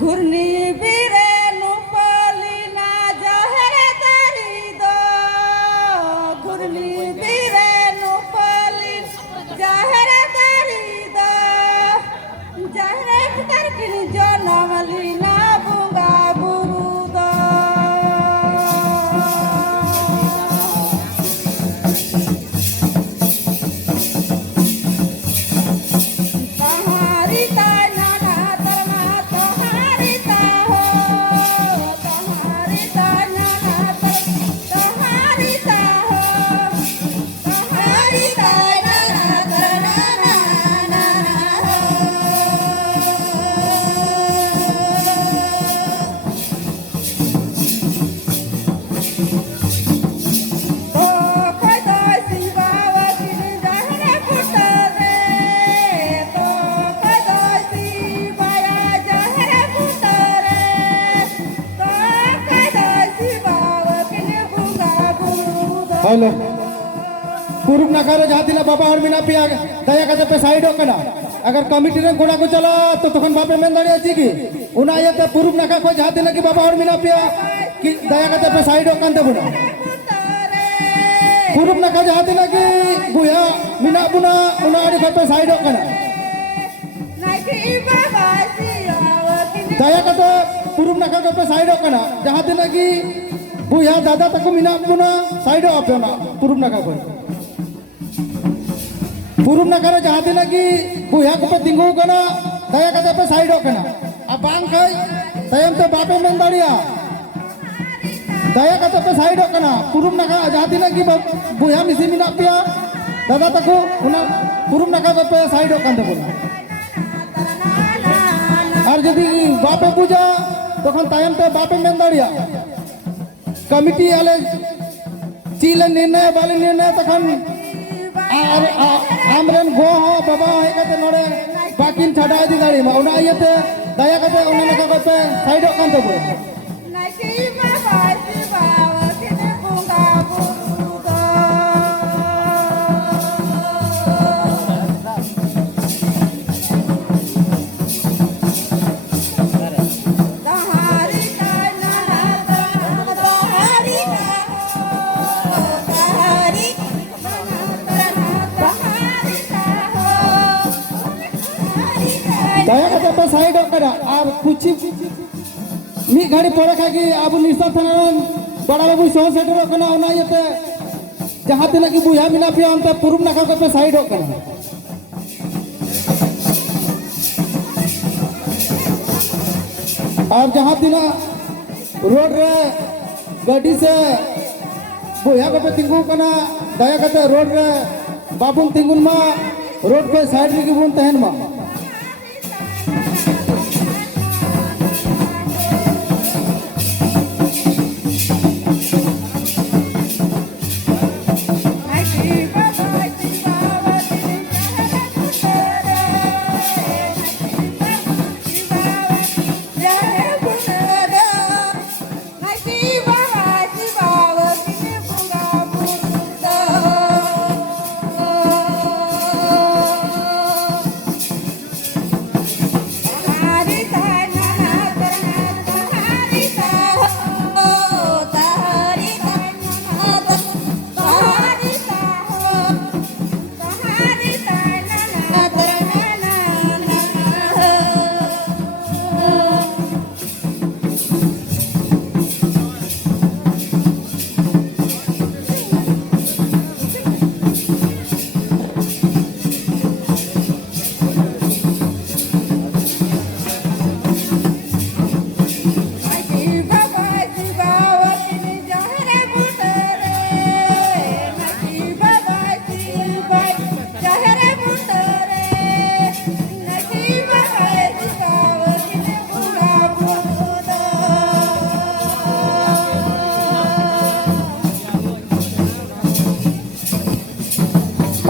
घुरनी बिरे नुपली ना जहर तारी दो घुरनी बिरे नुपली जहर तारी दो जहर कर किन जनमली ना बुंगा बुरु दो हेलो पूर्व नकारे जहाँ दिला बाबा और मिना पिया दया का पे साइड होकना अगर कमिटी ने गुड़ा को चला तो तखन बापे में दड़िया जी की उना ये ते पूर्व नका को जहाँ दिला कि बाबा और मिना पिया कि दया का पे साइड होकन दे बुना पूर्व नका जहाँ दिला कि बुया मिना बुना उना आड़ी पे साइड होकना दया का पूर्व नका को पे साइड होकना जहाँ दिला कि बुया दादा तक मिना बुना साइड ऑफ है ना पूर्व नका को पूर्व नका जहाँ दिन की बुया को दिंगू कना दया कते पे साइड हो कना अब बांग खाई तयम तो बापे में दड़िया दया कते पे साइड हो कना पूर्व नका जहाँ दिन की बुया मिसी मिना पिया दादा तक उना पूर्व नका पे साइड हो कन दे और यदि बापे पूजा तखन तयम तो बापे में दड़िया कमिटी वाले चील निर्णय वाले निर्णय तखन आमरेन गो हो बाबा है कते नोड़े बाकिन छड़ा दी गाड़ी में उना आयते दया कते उना नका को पे साइड कान दबो नाकी बाबा जी बाबा के बुंगा बुंगा दया का पे साइड करा अब कुछ मी घड़ी पड़े खा कि अब निशा थाना बड़ा बाबू सो सेटर रखना होना ये पे जहाँ दिन की बुया मिला पिया अंत पूर्व नका को पे साइड करा और जहाँ दिन रोड रे गाड़ी से बुया को पे तिंगू कना दया का रोड रे बाबू तिंगुन मा रोड पे साइड में की बुन तहन मा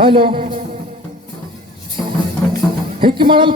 हेलो हिक्की मरल